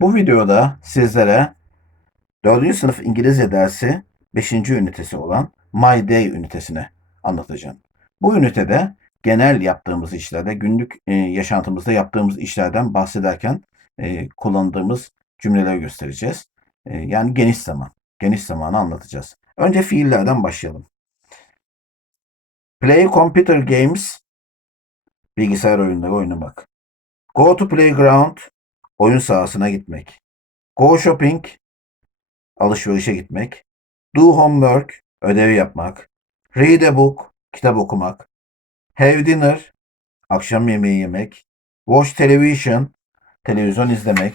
Bu videoda sizlere 4. sınıf İngilizce dersi 5. ünitesi olan My Day ünitesini anlatacağım. Bu ünitede genel yaptığımız işlerde, günlük e, yaşantımızda yaptığımız işlerden bahsederken e, kullandığımız cümleleri göstereceğiz. E, yani geniş zaman, geniş zamanı anlatacağız. Önce fiillerden başlayalım. Play computer games, bilgisayar oyunları oynamak. Go to playground, oyun sahasına gitmek. Go shopping, alışverişe gitmek. Do homework, ödev yapmak. Read a book, kitap okumak. Have dinner, akşam yemeği yemek. Watch television, televizyon izlemek.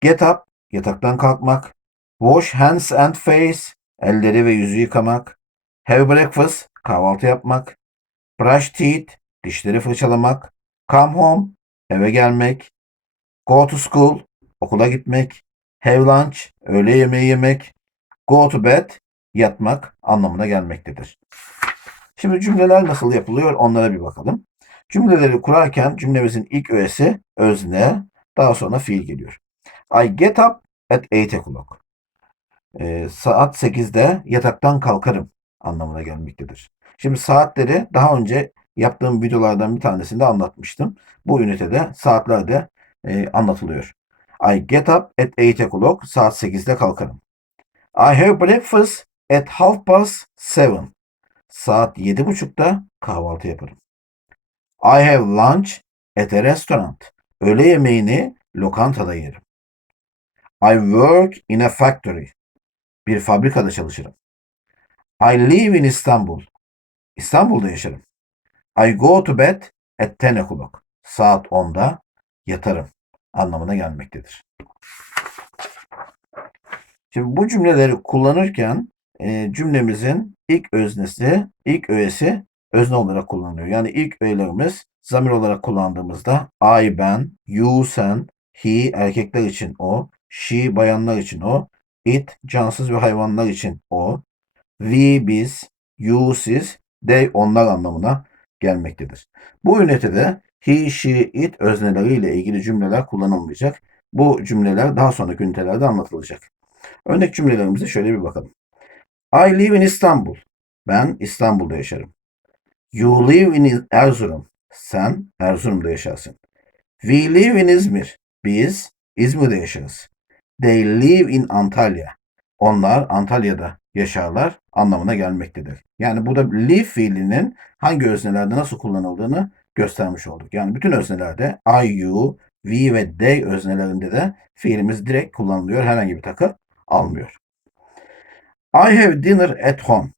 Get up, yataktan kalkmak. Wash hands and face, elleri ve yüzü yıkamak. Have breakfast, kahvaltı yapmak. Brush teeth, dişleri fırçalamak. Come home, eve gelmek. Go to school, okula gitmek. Have lunch, öğle yemeği yemek. Go to bed, yatmak anlamına gelmektedir. Şimdi cümleler nasıl yapılıyor onlara bir bakalım. Cümleleri kurarken cümlemizin ilk öğesi özne, daha sonra fiil geliyor. I get up at 8 o'clock. Ee, saat 8'de yataktan kalkarım anlamına gelmektedir. Şimdi saatleri daha önce yaptığım videolardan bir tanesinde anlatmıştım. Bu ünitede saatler de e, anlatılıyor. I get up at 8 o'clock. Saat 8'de kalkarım. I have breakfast at half past seven. Saat 7.30'da kahvaltı yaparım. I have lunch at a restaurant. Öğle yemeğini lokantada yerim. I work in a factory. Bir fabrikada çalışırım. I live in Istanbul. İstanbul'da yaşarım. I go to bed at 10 o'clock. Saat 10'da yatarım anlamına gelmektedir. Şimdi bu cümleleri kullanırken e, cümlemizin ilk öznesi, ilk öğesi özne olarak kullanılıyor. Yani ilk öğelerimiz zamir olarak kullandığımızda I, ben, you, sen, he erkekler için o, she bayanlar için o, it cansız ve hayvanlar için o, we biz, you siz, they onlar anlamına gelmektedir. Bu ünitede he, she, it özneleriyle ilgili cümleler kullanılmayacak. Bu cümleler daha sonraki ünitelerde anlatılacak. Örnek cümlelerimize şöyle bir bakalım. I live in İstanbul. Ben İstanbul'da yaşarım. You live in Erzurum. Sen Erzurum'da yaşarsın. We live in İzmir. Biz İzmir'de yaşarız. They live in Antalya. Onlar Antalya'da yaşarlar anlamına gelmektedir. Yani burada live fiilinin hangi öznelerde nasıl kullanıldığını göstermiş olduk. Yani bütün öznelerde I, you, we ve they öznelerinde de fiilimiz direkt kullanılıyor. Herhangi bir takı almıyor. I have dinner at home.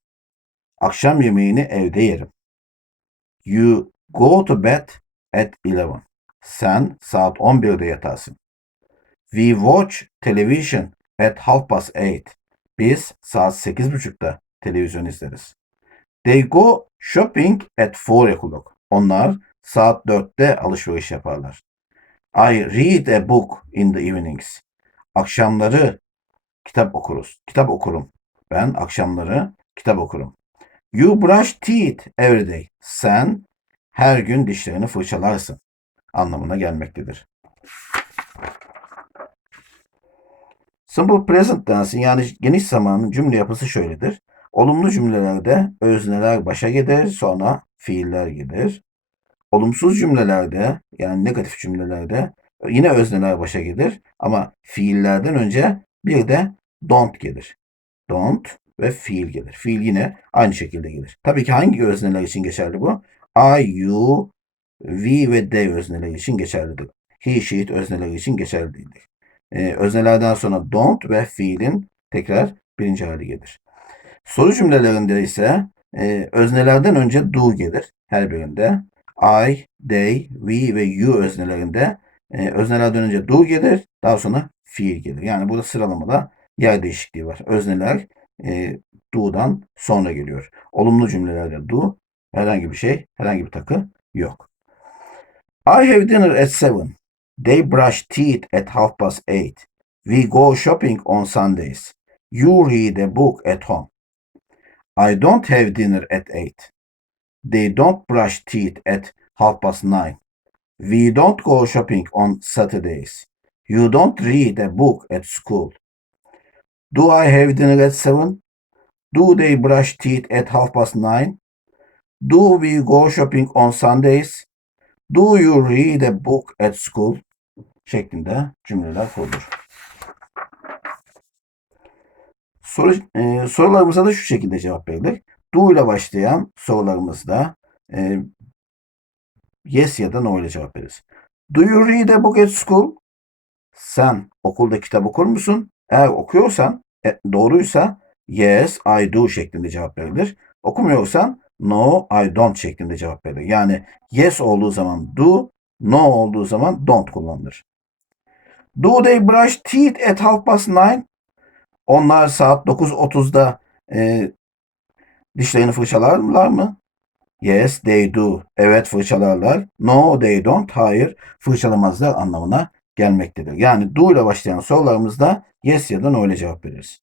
Akşam yemeğini evde yerim. You go to bed at 11. Sen saat 11'de yatarsın. We watch television at half past eight. Biz saat 8.30'da televizyon izleriz. They go shopping at 4 o'clock. Onlar saat 4'te alışveriş yaparlar. I read a book in the evenings. Akşamları kitap okuruz. Kitap okurum. Ben akşamları kitap okurum. You brush teeth every day. Sen her gün dişlerini fırçalarsın anlamına gelmektedir. Simple present tense yani geniş zamanın cümle yapısı şöyledir. Olumlu cümlelerde özneler başa gelir, sonra fiiller gelir. Olumsuz cümlelerde yani negatif cümlelerde yine özneler başa gelir ama fiillerden önce bir de don't gelir. Don't ve fiil gelir. Fiil yine aynı şekilde gelir. Tabii ki hangi özneler için geçerli bu? I, you, we ve they özneleri için geçerlidir. He, she, it özneleri için geçerli değildir. Ee, öznelerden sonra don't ve fiilin tekrar birinci hali gelir. Soru cümlelerinde ise e, öznelerden önce do gelir her birinde. I, they, we ve you öznelerinde e, öznelerden önce do gelir, daha sonra fiil gelir. Yani burada sıralamada yer değişikliği var. Özneler e, do'dan sonra geliyor. Olumlu cümlelerde do, herhangi bir şey, herhangi bir takı yok. I have dinner at seven. They brush teeth at half past eight. We go shopping on Sundays. You read a book at home. I don't have dinner at eight. They don't brush teeth at half past nine. We don't go shopping on Saturdays. You don't read a book at school. Do I have dinner at seven? Do they brush teeth at half past nine? Do we go shopping on Sundays? Do you read a book at school? Şeklinde cümleler kurulur. Soru, e, sorularımıza da şu şekilde cevap verilir. Do ile başlayan sorularımızda e, yes ya da no ile cevap veririz. Do you read a book at school? Sen okulda kitap okur musun? Eğer okuyorsan, e, doğruysa yes, I do şeklinde cevap verilir. Okumuyorsan no, I don't şeklinde cevap verilir. Yani yes olduğu zaman do, no olduğu zaman don't kullanılır. Do they brush teeth at half past nine? Onlar saat 9.30'da e, dişlerini fırçalarlar mı? Yes, they do. Evet fırçalarlar. No, they don't. Hayır, fırçalamazlar anlamına gelmektedir. Yani do ile başlayan sorularımızda yes ya da no ile cevap veririz.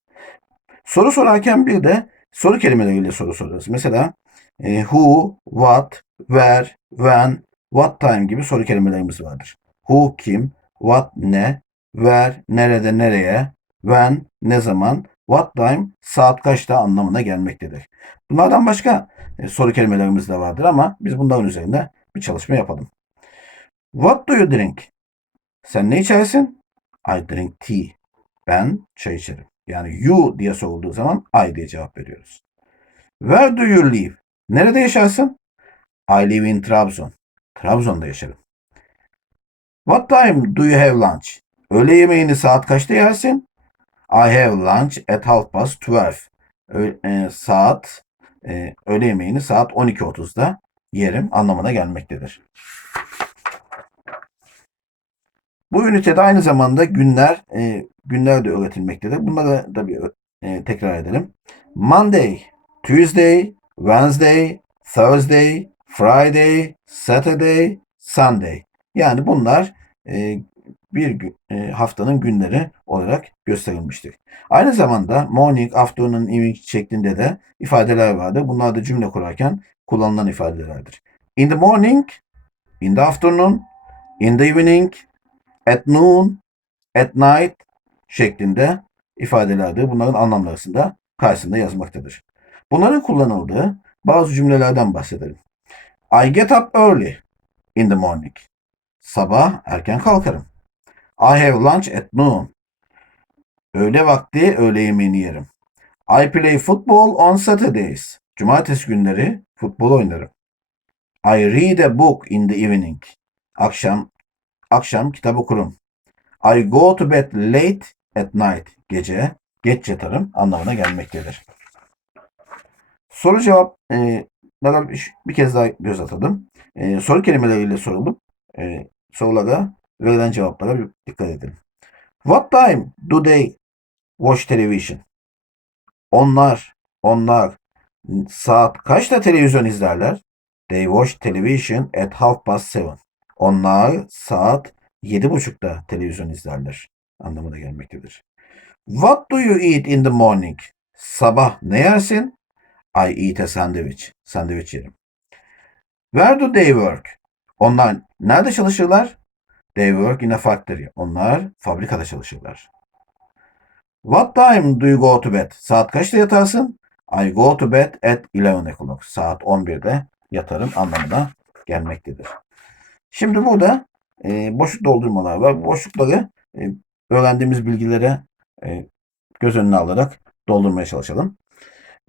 Soru sorarken bir de soru kelimeleriyle soru sorarız. Mesela e, who, what, where, when, what time gibi soru kelimelerimiz vardır. Who kim, what ne, where nerede nereye, when ne zaman, what time saat kaçta anlamına gelmektedir. Bunlardan başka e, soru kelimelerimiz de vardır ama biz bunların üzerinde bir çalışma yapalım. What do you drink? Sen ne içersin? I drink tea. Ben çay içerim. Yani you diye sorulduğu zaman I diye cevap veriyoruz. Where do you live? Nerede yaşarsın? I live in Trabzon. Trabzon'da yaşarım. What time do you have lunch? Öğle yemeğini saat kaçta yersin? I have lunch at half past 12. Ö- e, saat e, öğle yemeğini saat 12.30'da yerim anlamına gelmektedir. Bu ünitede aynı zamanda günler e, günler de öğretilmektedir. Bunları da bir e, tekrar edelim. Monday, Tuesday, Wednesday, Thursday, Friday, Saturday, Sunday. Yani bunlar e, bir gün, e, haftanın günleri olarak gösterilmiştir. Aynı zamanda morning, afternoon, evening şeklinde de ifadeler vardır. Bunlar da cümle kurarken kullanılan ifadelerdir. In the morning, in the afternoon, in the evening, at noon, at night şeklinde ifadelerdir. Bunların anlamları arasında karşısında yazmaktadır. Bunların kullanıldığı bazı cümlelerden bahsedelim. I get up early in the morning. Sabah erken kalkarım. I have lunch at noon. Öğle vakti öğle yemeğini yerim. I play football on Saturdays. Cumartesi günleri futbol oynarım. I read a book in the evening. Akşam akşam kitap okurum. I go to bed late at night. Gece geç yatarım anlamına gelmektedir. Soru cevap e, bir, kez daha göz atalım. E, soru kelimeleriyle sorulup e, sorulara verilen cevaplara dikkat edin. What time do they watch television? Onlar, onlar saat kaçta televizyon izlerler? They watch television at half past seven. Onlar saat yedi buçukta televizyon izlerler. Anlamına gelmektedir. What do you eat in the morning? Sabah ne yersin? I eat a sandwich. Sandviç yerim. Where do they work? Onlar nerede çalışırlar? They work in a factory. Onlar fabrikada çalışırlar. What time do you go to bed? Saat kaçta yatarsın? I go to bed at 11 o'clock. Saat 11'de yatarım anlamına gelmektedir. Şimdi burada e, boşluk doldurmalar var. Boşlukları e, öğrendiğimiz bilgilere e, göz önüne alarak doldurmaya çalışalım.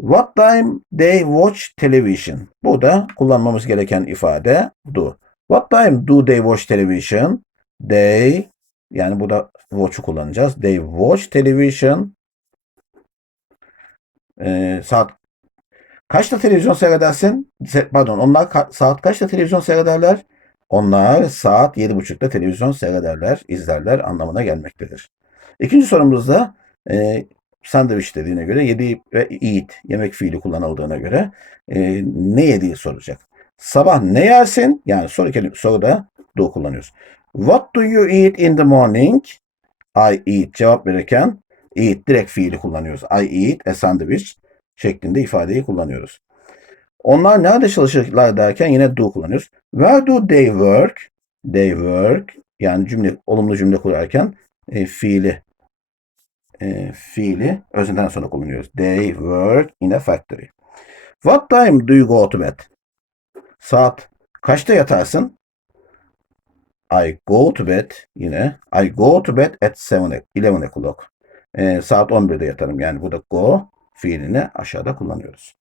What time they watch television? Bu da kullanmamız gereken ifade do. What time do they watch television? They yani burada watch'u kullanacağız. They watch television. Ee, saat kaçta televizyon seyredersin? Pardon onlar ka- saat kaçta televizyon seyrederler? Onlar saat 7.30'da televizyon seyrederler, izlerler anlamına gelmektedir. İkinci sorumuzda e, sandviç dediğine göre yedi ve eat yemek fiili kullanıldığına göre e, ne yediği soracak. Sabah ne yersin? Yani soru kelime soruda do kullanıyoruz. What do you eat in the morning? I eat cevap verirken eat direkt fiili kullanıyoruz. I eat a sandwich şeklinde ifadeyi kullanıyoruz. Onlar nerede çalışırlar derken yine do kullanıyoruz. Where do they work? They work. Yani cümle, olumlu cümle kurarken e, fiili e, fiili özünden sonra kullanıyoruz. They work in a factory. What time do you go to bed? Saat kaçta yatarsın? I go to bed yine. I go to bed at 7, 11 o'clock. E, saat 11'de yatarım. Yani burada go fiilini aşağıda kullanıyoruz.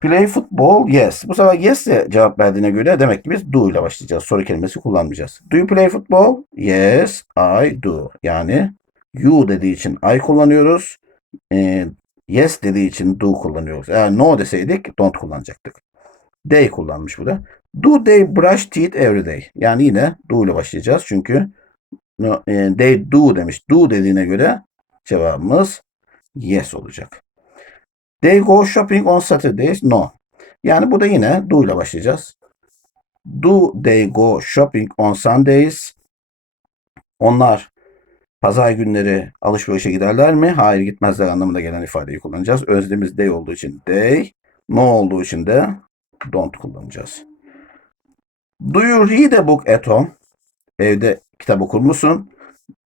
Play football, yes. Bu sefer yes ile cevap verdiğine göre demek ki biz do ile başlayacağız. Soru kelimesi kullanmayacağız. Do you play football? Yes, I do. Yani you dediği için I kullanıyoruz. Ee, yes dediği için do kullanıyoruz. Eğer no deseydik don't kullanacaktık. They kullanmış burada. Do they brush teeth every day? Yani yine do ile başlayacağız. Çünkü no, e, they do demiş. Do dediğine göre cevabımız yes olacak. They go shopping on Saturdays. No. Yani burada yine do ile başlayacağız. Do they go shopping on Sundays? Onlar pazar günleri alışverişe giderler mi? Hayır gitmezler anlamında gelen ifadeyi kullanacağız. Özlemiz they olduğu için they, no olduğu için de don't kullanacağız. Do you read a book at home? Evde kitap okur musun?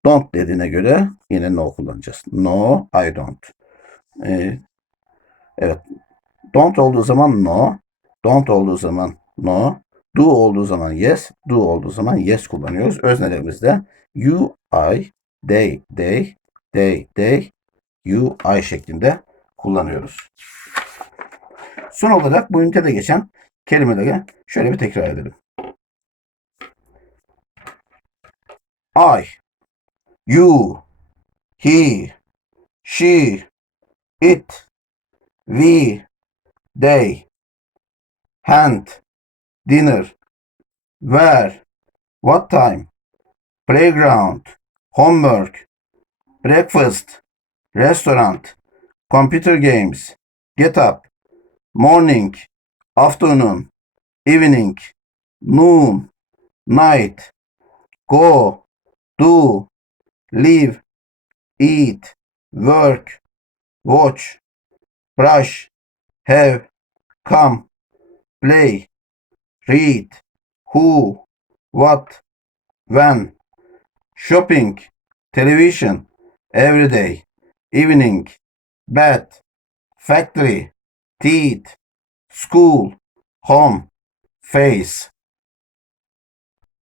Don't dediğine göre yine no kullanacağız. No, I don't. Ee, Evet. Don't olduğu zaman no. Don't olduğu zaman no. Do olduğu zaman yes. Do olduğu zaman yes kullanıyoruz. Öznelerimizde you, I, they, they, they, they, you, I şeklinde kullanıyoruz. Son olarak bu ünitede geçen kelimeleri şöyle bir tekrar edelim. I, you, he, she, it, we, they, hand, dinner, where, what time, playground, homework, breakfast, restaurant, computer games, get up, morning, afternoon, evening, noon, night, go, do, live, eat, work, watch, brush, have, come, play, read, who, what, when, shopping, television, every day, evening, bed, factory, teeth, school, home, face.